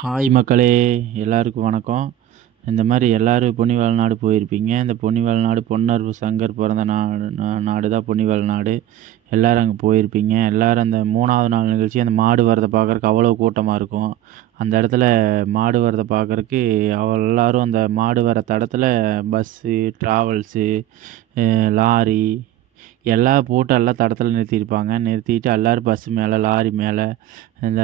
Hi மக்களே! எல்லாருக்கும் வணக்கம். இந்த மாரி எல்லாரும் பொன்னிவால் நாடு போயிருப்பீங்க. இந்த பொன்னிவால் நாடு பொன்னர் சங்கர் பிறந்த நாடு தான் பொன்னிவால் நாடு. எல்லாரும் அங்கே போயிருப்பீங்க. எல்லாரும் அந்த 3வது நாள் நிகழ்ச்சி அந்த மாடு வரத பார்க்கறக்கு அவ்வளோ கூட்டமா இருக்கும். அந்த இடத்துல மாடு வரத பார்க்கறக்கு எல்லாரும் அந்த மாடு வர தடத்துல பஸ்ஸு, ட்ராவல்ஸு, லாரி எல்லாம் போட்டு எல்லாம் தடத்துல நிறுத்தியிருப்பாங்க. நிறுத்திட்டு எல்லாரும் பஸ்ஸு மேலே, லாரி மேலே இந்த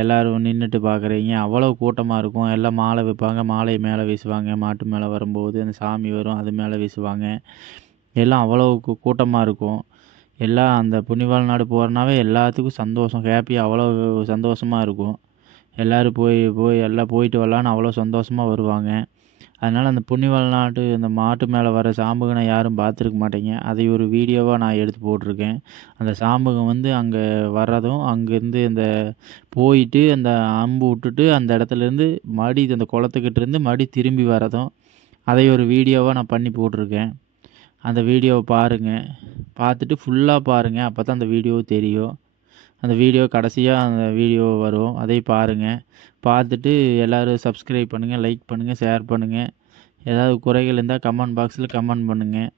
எல்லோரும் நின்றுட்டு பார்க்குறீங்க. அவ்வளோ கூட்டமாக இருக்கும். எல்லாம் மாலை வைப்பாங்க. மாலையை மேலே வீசுவாங்க. மாட்டு மேலே வரும்போது அந்த சாமி வரும், அது மேலே வீசுவாங்க. எல்லாம் அவ்வளோ கூட்டமாக இருக்கும். எல்லாம் அந்த புண்ணியவாள் நாடு போகிறனாவே எல்லாத்துக்கும் சந்தோஷம், ஹேப்பியாக அவ்வளோ சந்தோஷமாக இருக்கும். எல்லோரும் எல்லாம் போயிட்டு வரலான்னு அவ்வளோ சந்தோஷமாக வருவாங்க. அதனால் அந்த புண்ணியவாள் நாடு அந்த மாட்டு மேலே வர சாம்பகனை யாரும் பார்த்துருக்க மாட்டீங்க. அதை ஒரு வீடியோவாக நான் எடுத்து போட்டிருக்கேன். அந்த சாம்பகம் வந்து அங்கே வர்றதும், அங்கேருந்து இந்த போயிட்டு அந்த அம்பு விட்டுட்டு அந்த இடத்துலேருந்து அந்த குளத்துக்கிட்டேருந்து திரும்பி வரதும், அதை ஒரு வீடியோவாக நான் பண்ணி போட்டிருக்கேன். அந்த வீடியோவை பாருங்கள். பார்த்துட்டு ஃபுல்லாக பாருங்கள். அப்போ தான் அந்த வீடியோ தெரியும். அந்த வீடியோ கடைசியாக அந்த வீடியோ வரும். அதையும் பாருங்கள். பார்த்துட்டு எல்லோரும் சப்ஸ்கிரைப் பண்ணுங்கள், லைக் பண்ணுங்கள், ஷேர் பண்ணுங்கள். ஏதாவது குறைகள் இருந்தால் கமெண்ட் பாக்ஸில் கமெண்ட் பண்ணுங்கள்.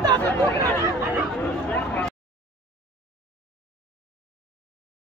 Stop it!